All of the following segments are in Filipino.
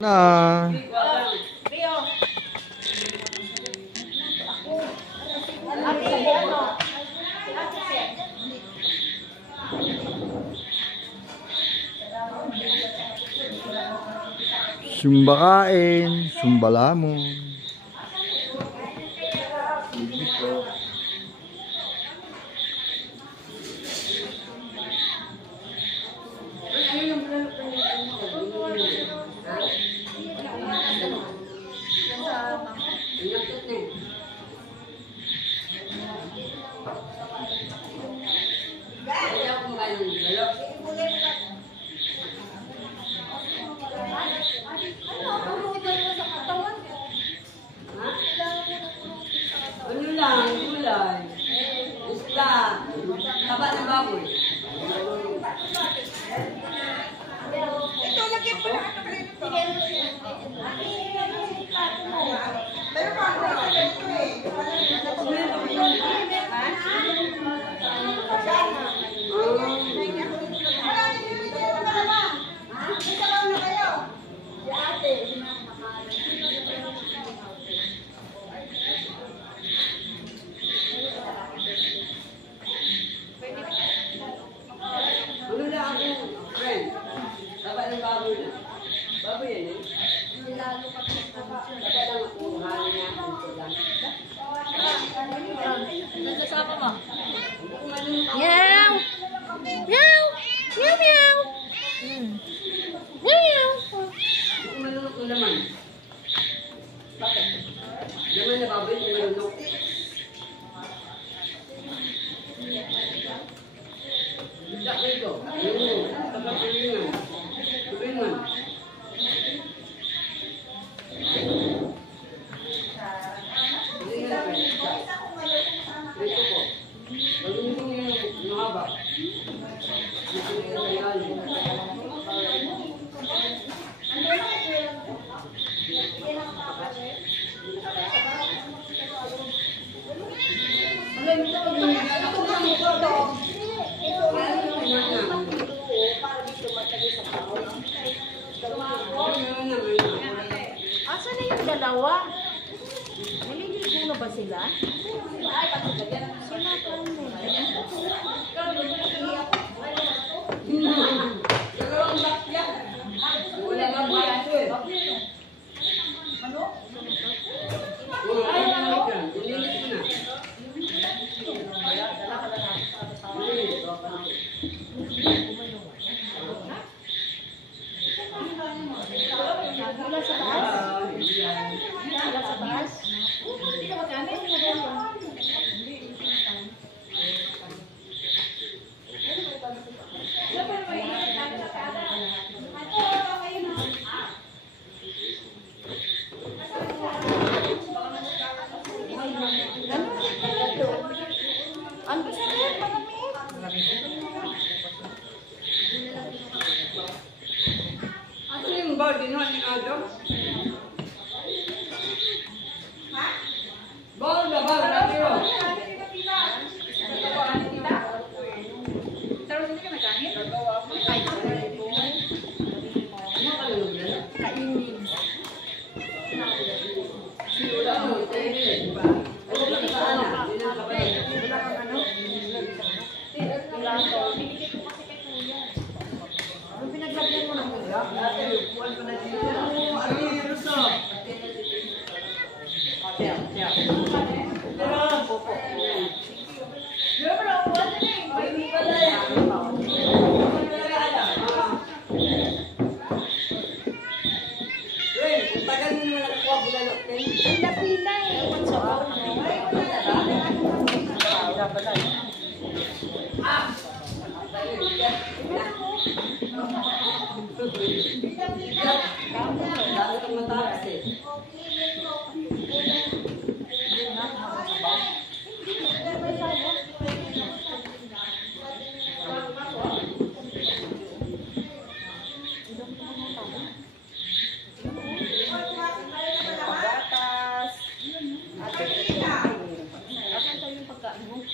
Na. Sumba kain, sumba lamon. Ano lang, gulay, isda, taba ng baboy. Ito, lagyan po na ano ka rin ito. Meron pa ako ito eh. Ano na ako, friend? Taba ng baboy na. Baboy yan eh. Taba lang ako, hali niya. Nagkasama mo? Meow! Meow! Meow meow! Meow! Hindi ko malunok ng laman. Bakit? Laman na baboy, hindi malunok. Tidak itu. Tempat kuningan. Kuningan. Itu kok. Kalau ini mahaba. Asan na yung dalawa? Naliligo na ba sila? Sila pa Wala sa taas? Wala sa taas? Hindi ka magkano? Ano ba siya rin? Malamig? Ano yung ball? Dinuhan ni Ado? Ball ba? Ball? Lagi yun. Pinaglagyan mo ng kuya? Buwan ko na dito. Ano yung ruso? Pila-pila eh.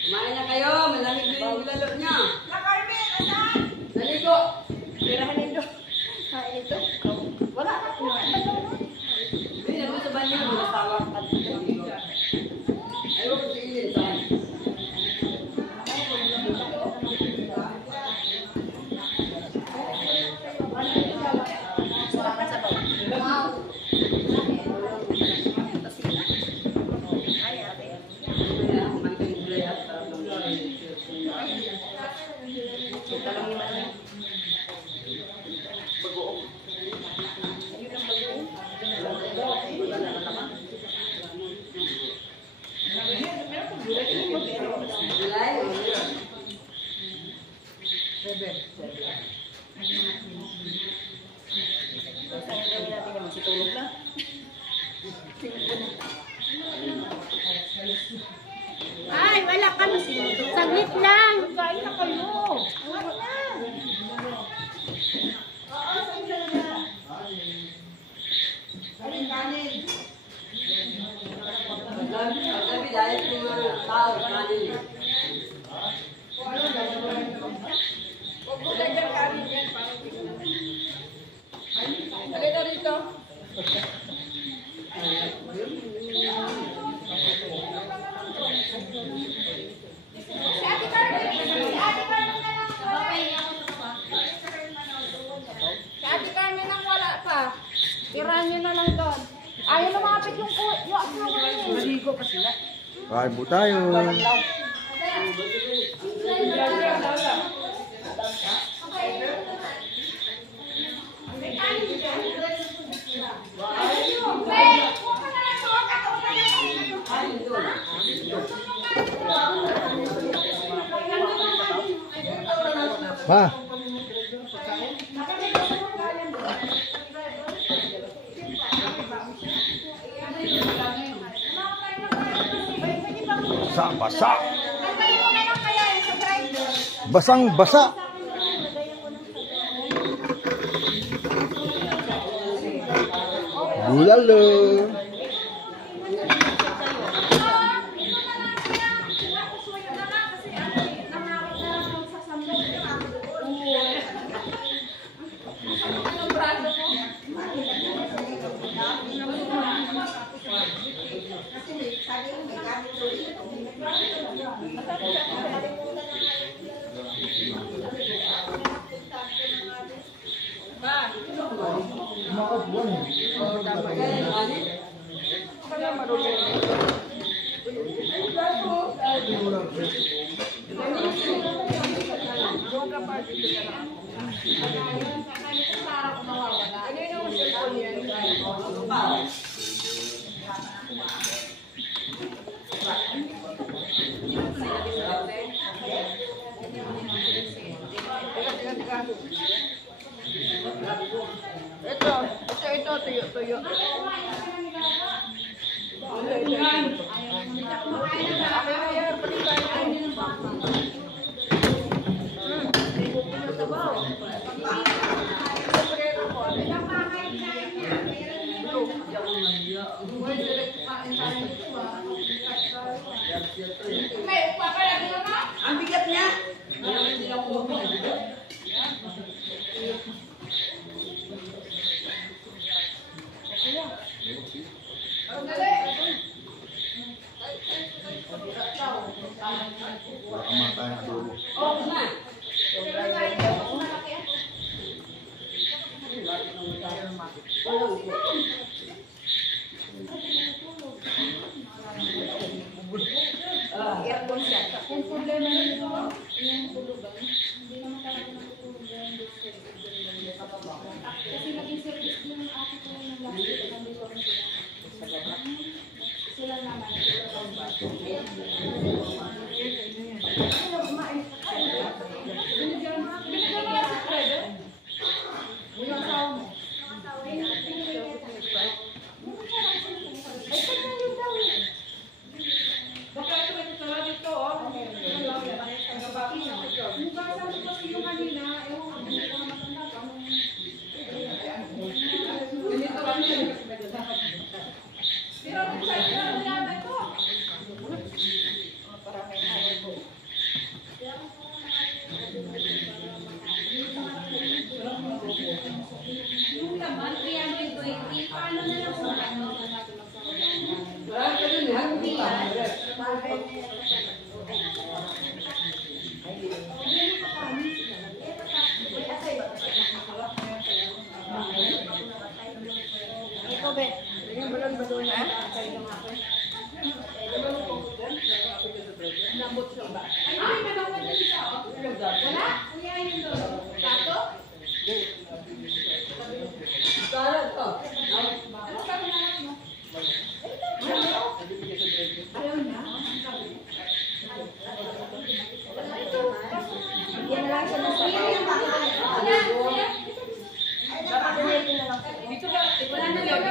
Kumain na kayo, malamig na yung lalo niya. Naligo. Tirahan nito. natulog na. Ay, wala ka na. Saglit lang. Kain na kayo. Wala na. Paggabi dahil yung mga tao, kanin. Halika dito. Si Ate Carmen. Si Ate Carmen na lang. Si Ate Carmen nang wala pa. Tirahan niyo na lang doon. Ayaw lumapit yung Maligo pa sila. Kain po tayo. Ma, basa. Basang basa. Bulalo. Ito, tuyo. Ang bigat niya. Kung problema nito, yung tulugan, hindi naman talaga natutulog yan. Kasi naging service ng ate ko ng last week, nandito kami sila. Sila naman. Binigyan mo nga si Fred, eh? Yung asawa mo. Ay, kanya yun daw eh. Baka ito may tutala dito, oh. Mukha sabi kasi yung kanina, ewan ko, hindi ko na matanda ka. Ganito lang siya. Pero kung sa'yo na lang yata ito. Yung laman, 320, paano na lang sa ano? Wala ka dun, hanggang pa. Ito, be. Tingnan mo lang ba doon, ha? Nabot siya ba? Ay, may nabawal din siya, oh. Wala? Kuya, yun doon. Tato? Sarap to. Ano pa hinahanap mo? Ayaw niya? Yan lang siya na sa Dito ba? Wala na lang.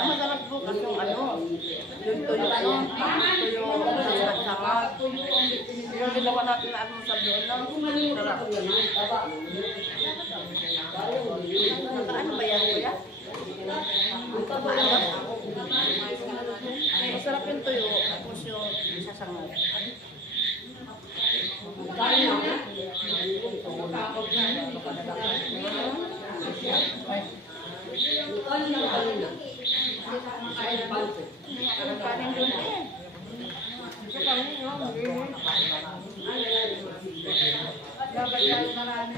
Masarap po kasi yung yung tuyo yung ginawa natin na sa doon lang. Sarap. Ano ba yan, kuya? Masarap yung tuyo, tapos yung sasangag. Kanin doon eh. Dapat yan marami.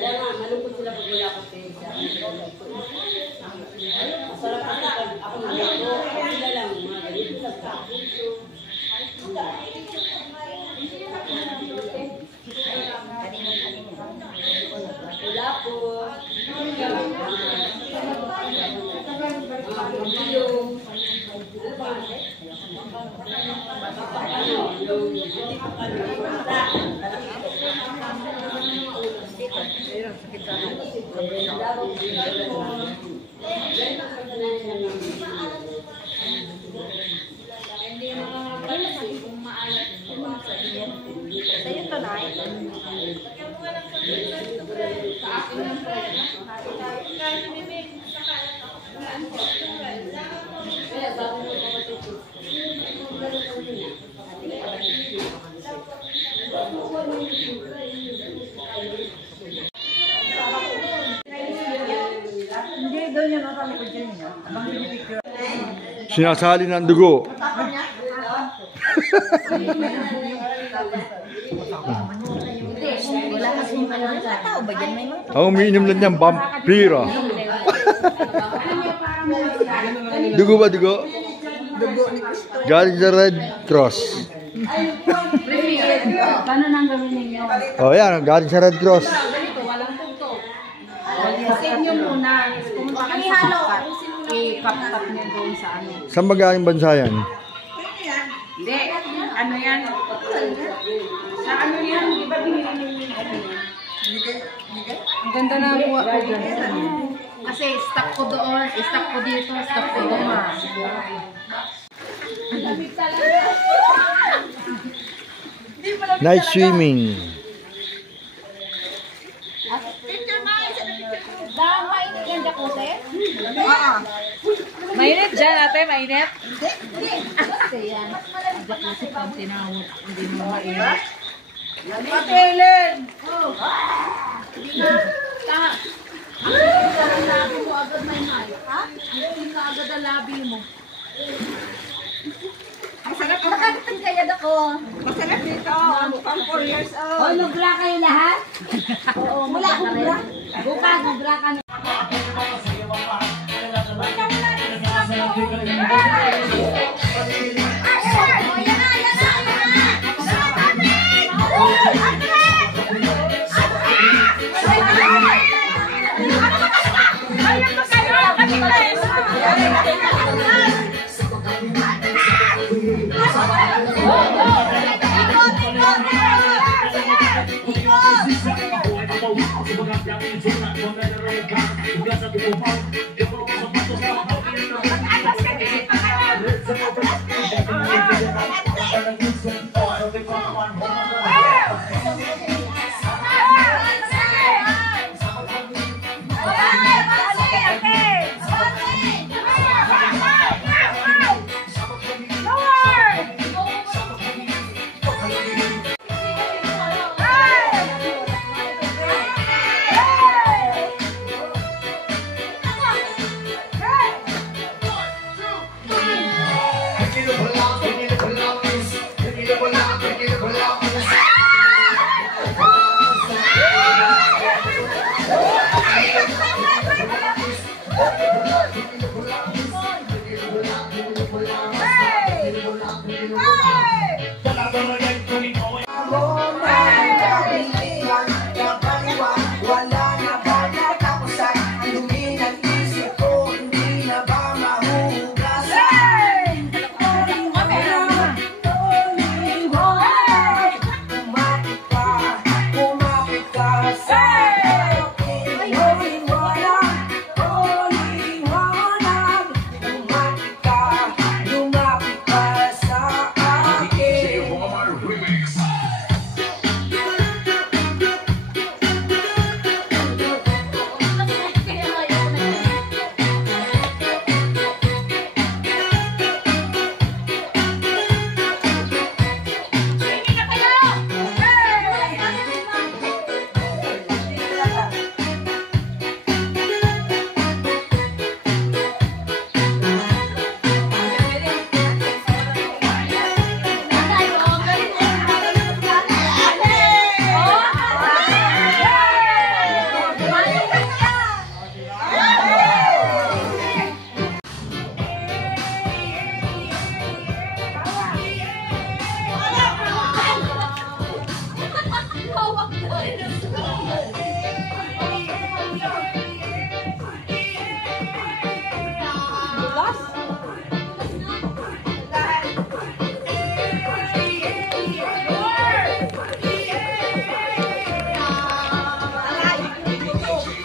Kaya nga, malungkot sila pag wala ko kayo siya. Masarap kasi pag ako naglato, ako sila lang, mga ganito lang sa wala po. Sa'yo to, Nay. Hindi, doon yan nakakali ko dyan niya. Sinasali ng dugo. Wala kasing tao ba dyan? May mga Ang umiinom lang niyang vampira. Dugo ba dugo? Galing sa Red Cross. paano nang gawin ninyo? Oh, yan. Galing sa Red Cross. Ganito, walang tugtog. Sa inyo muna, pumunta kayo sa kapat. I-kap-tap niyo doon sa ano. Saan ba galing bansa yan? Hindi, ano yan? Sa ano yan? Di ba binili ninyo yung ano yan? Ang ganda na buwa ko dyan. Kasi stock ko doon, stock ko dito, stock ko doon. Night swimming. Mainit yan, Jacuzzi? Oo. Mainit dyan, ate, mainit. Kasi yan. Ang Jacuzzi pang tinawag. Hindi mo mainit. Ate Helen! Hindi na. Tama. Ang labi mo agad may may. Ha? Hindi ka agad ang labi mo. Masarap Nakakagayad ako. Masarap dito. Mukhang 4 years old. Hoy, magbra kayo lahat? Oo, wala akong bra. Bukas, magbra ka na.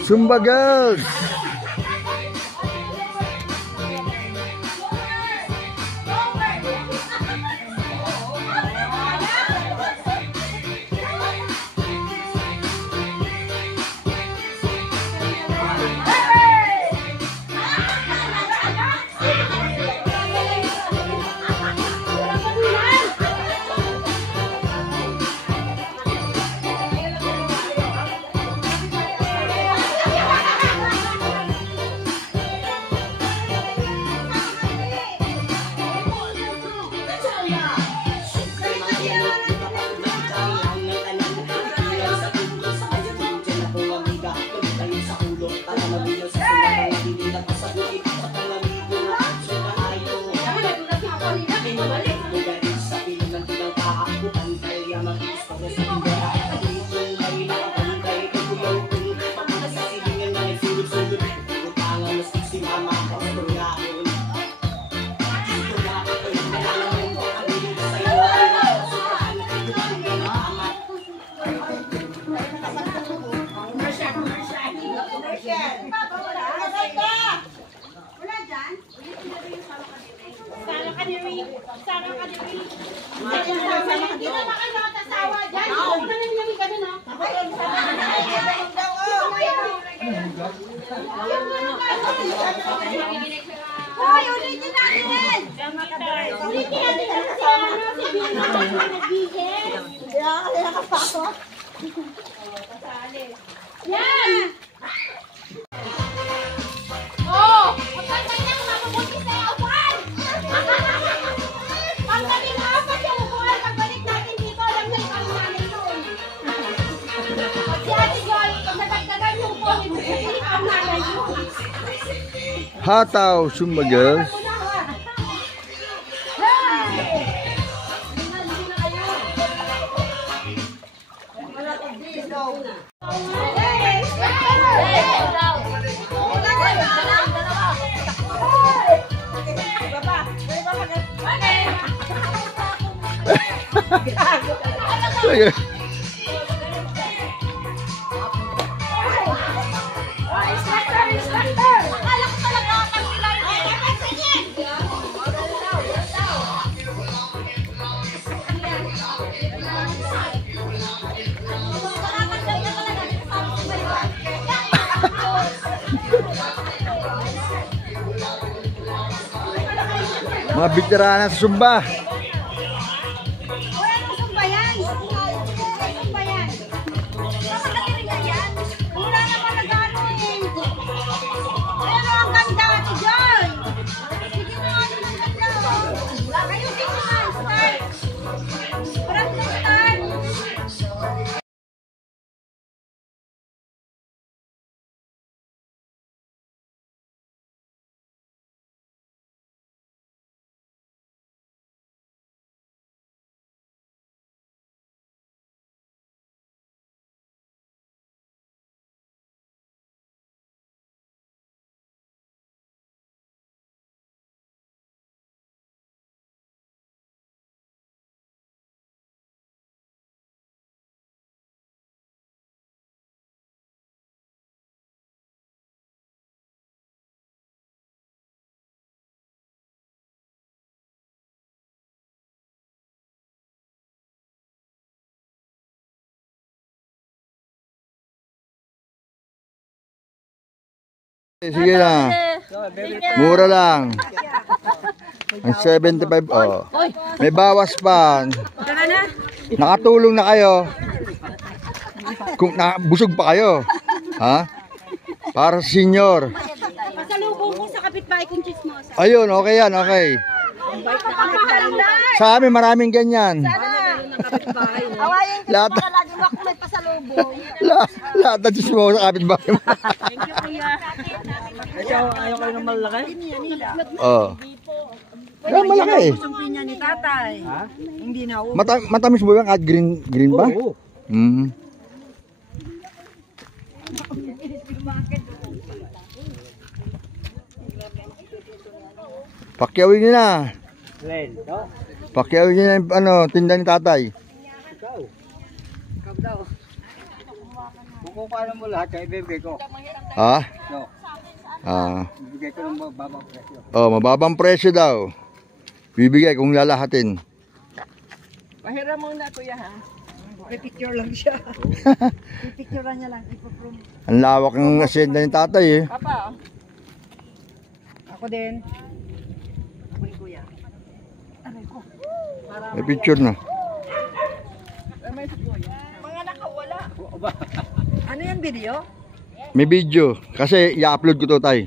Zumba Girls! Hoy, ulitin natin! Ulitin natin si ano, si Bino, nagbigay. Kaya nakapako. Yan! Oh! Magkanda niya kung mapupunti sa upuan! Ang galing apat yung upuan, pagbalik natin dito, alam na ikaw namin doon. Si Ate Joy, pag nadagdagan yung upuan, ibigay ang nanay yun. Hataw, Zumba Girls. Instructor! Mga veterana sa Sumba. Wala nang sumba yan. Sumba yan. Kapag na yan, wala naman nag-ano eh. Pero ang ganda ni Joy. Sige na ano ng ganda. Kayo sige na, start. Parang start. Sige na. Mura lang. Ang 75. Oh. May bawas pa. Nakatulong na kayo. Kung busog pa kayo. Ha? Para sa senior. Pasalubong ko sa kapitbahay kong chismosa. Ayun, okay yan, okay. Sa amin maraming ganyan. Awayin ko Lahat, para lagi mo ako may pasalubong. lahat na Diyos mo sa kapitbahay mo. Thank you, kuya. Ayaw kayo ng malaki? Oh. Kaya malaki eh. Gusto pinya ni tatay. Ha? Hindi na. Matamis mo yan at green ba? Oo. Mm. Pakyawin nyo na. Pakyawin nyo na yung tinda ni tatay. Ikaw daw. Kukuha na mo lahat, kaya ibibigay ko. Ha? No. Ibibigay ko ng mababang presyo. Oh, mababang presyo daw. Bibigay kung lalahatin. Pahiram muna kuya ha. Pipicture lang siya. Pipicture niya lang. Ipopromo. Ang lawak ng asyenda ni tatay eh. Papa. Ako din. Kuya. Aray ko. May picture na. Mga nakawala. Ano yan video? May video. Kasi i-upload ko to tay.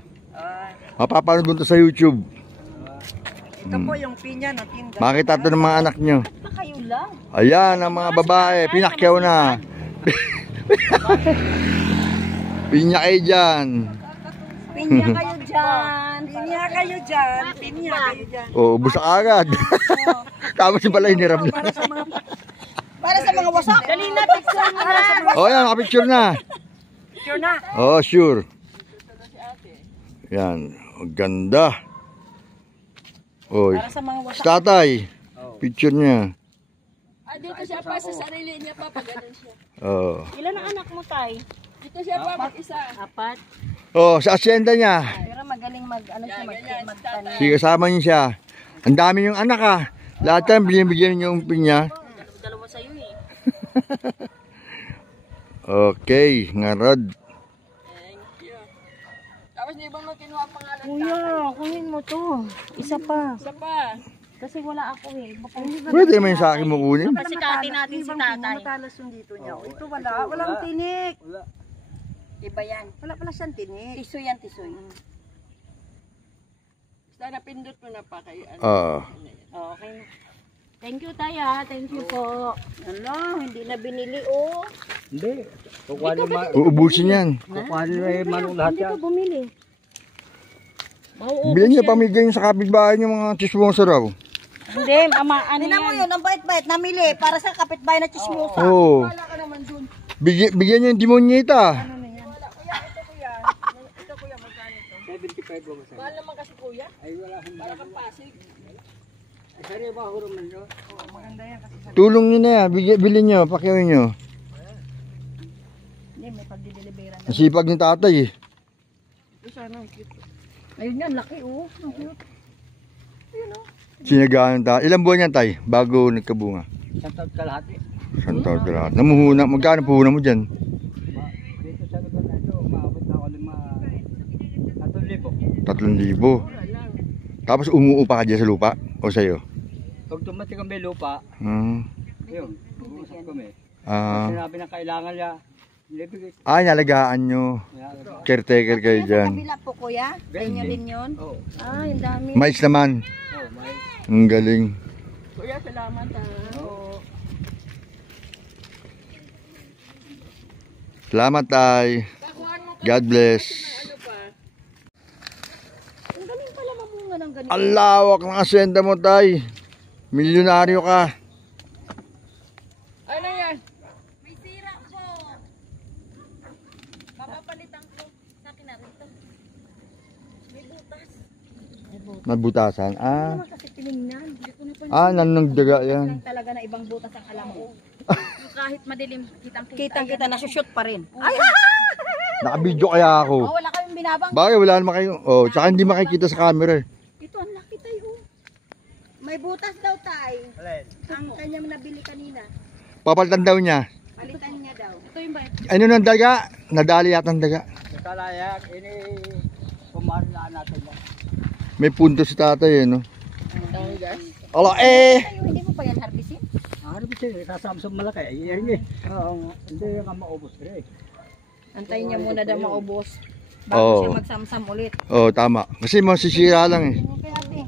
Mapapanood mo to sa YouTube. Ito po yung pinya na tinda. Makita to ng mga anak nyo. Kayo lang. Ayan ang mga babae. Pinakyaw na. Pinya kayo dyan. Pinya kayo dyan. Pinya kayo dyan. Pinya kayo dyan. O, ubus ka agad. Tapos yung pala hinirap na. Para sa mga wasak. Dali na, picture mo na. O yan, nakapicture na. Picture na. Oh, sure. Yan. Ang ganda. Oy. Para sa mga wasak. Tatay. Picture niya. Dito siya pa sa sarili niya pa pag ganun siya. Oh. Ilan ang anak mo, tay? Dito siya pa mag-isa. Apat. Oh, sa asyenda niya. Pero magaling magtanim. Sige, kasama niyo siya. Ang dami yung anak ah. Lahat yan, binibigyan niyo yung pinya. Dalawa sa'yo eh. Okay, ngarad. Thank you. Tapos di ba mo kinuha ang pangalan Kuya, kunin mo to. Isa pa. Isa pa. Kasi wala ako eh. Baka Pwede naman yung sa akin mo kunin. pasikatin natin si tatay. Matalas yung dito niya. Ito wala. Walang tinik. Iba yan. Wala pala siyang tinik. Tisoy yan, tisoy. Basta napindot mo na pa kayo. Okay na. Thank you, Taya. Thank you po. Ano, hindi na binili, oh. Hindi. Kukuhanin Uubusin yan. yung manong lahat Hindi ka bumili. Bilhin niyo pamigay niyo sa kapitbahay niyo mga chismoso raw. Hindi, ama, ano Tingnan mo yan? yun, ang bait-bait. Namili para sa kapitbahay na chismosa. Oo. Bigyan niyo yung demonyeta. Mahal naman kasi kuya. Ay, wala akong Para kang Pasig. Sari ba ako naman yun? Tulong niyo na yan. Bilhin niyo, pakyawin niyo. Hindi, may pagdideliveran. Ang sipag ni tatay eh. Ayun yan, laki, oh. Ang cute. Sinagaan tayo. Ilang buwan yan tay? Bago nagkabunga. Isang taon kalahati. Isang taon ka lahat. Namuhuna. Magkano puhunan mo dyan? Dito sa lugar na ito, maabot na ako 3,000. 3,000. Tapos umuupa ka dyan sa lupa? O sa'yo? Pag dumating kami lupa, Hmm. yun, mag-uusap kami. Ah, Sinabi na kailangan niya, nilibigay. nalagaan nyo. Caretaker kayo Sa dyan. kabila po, kuya. Sa inyo din yun. Oo, Ah, yung dami. Mais naman. may. Ang galing. Kuya, salamat ha. Oo. Salamat, tay. God bless. Ang galing pala mamunga ng ganito. Ang lawak ng asyenda mo, tay. Milyonaryo ka. Ano yan? May sira po. Papapalitan ko. Sa akin na rito. May butas. Nabutasan. Ah, Naman kasi tinignan. Hindi ko napansin. nanangdaga yan. Lang talaga na ibang butas ang alam ko. Yung kahit madilim, kitang-kita nasushoot pa rin. Ay, Nakabidyo kaya ako. wala kaming binabang. Bakit wala naman kayo? Oh, tsaka hindi makikita sa camera. Ito, ang laki tayo. May butas daw tay. Alin? Ang kanyang nabili kanina. Papalitan daw niya. Palitan niya daw. Ito yung ba? Ano ng daga? Nadali yata ang daga. Kalayak, ini, pumahalaan natin yan. May punto si tatay, no? Ala, eh! Tayo, hindi mo pa yan harbisin? Ano ba siya, kasama sa malaki, ay, oo, hindi ka maubos rin. Antayin niya muna daw maubos. Oo. Bago siya magsamsam ulit. Oh, tama. Kasi masisira lang eh. Okay, ate.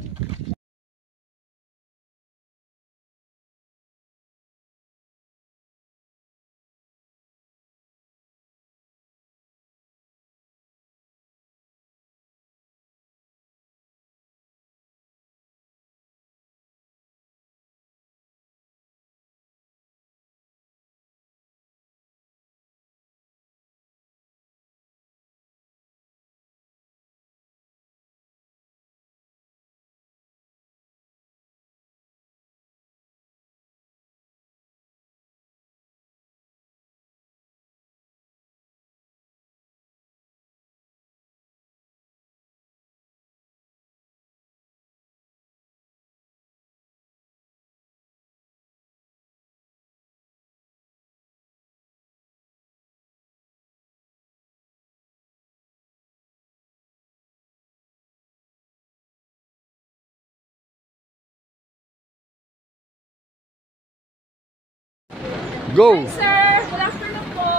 Go! Sir, good afternoon po.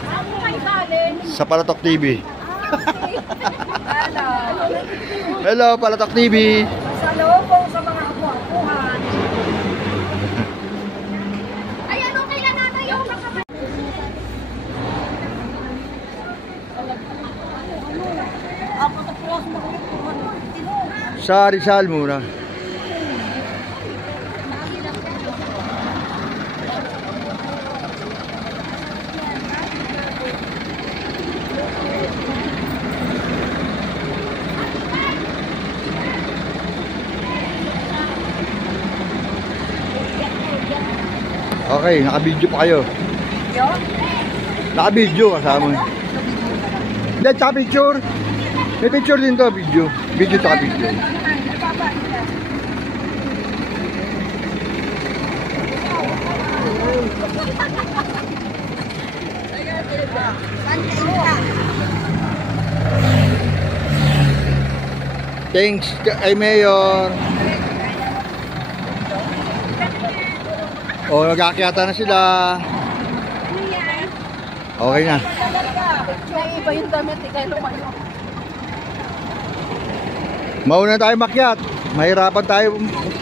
Saan po kayo galing? Sa Palatok TV. Hello. Hello, Palatok TV. Sa loob po sa mga apuan. Ay, ano kailangan na yung nakapag... Ako na po ako makapag... Sa Rizal muna. Okay, naka-video pa kayo. Naka-video kasama. Hindi, tsaka picture. May picture din to, video. Video tsaka video. Thanks kay Mayor. Oh, nag-aakyata na sila. Okay na. Iba yung damit, ikay lumayo. Mauna tayo makyat. Mahirapan tayo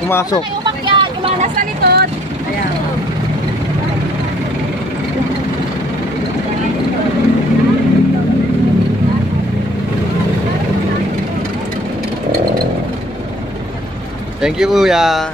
pumasok. Kayo umakyat, yung mga nasa likod. Ayan. Thank you, kuya.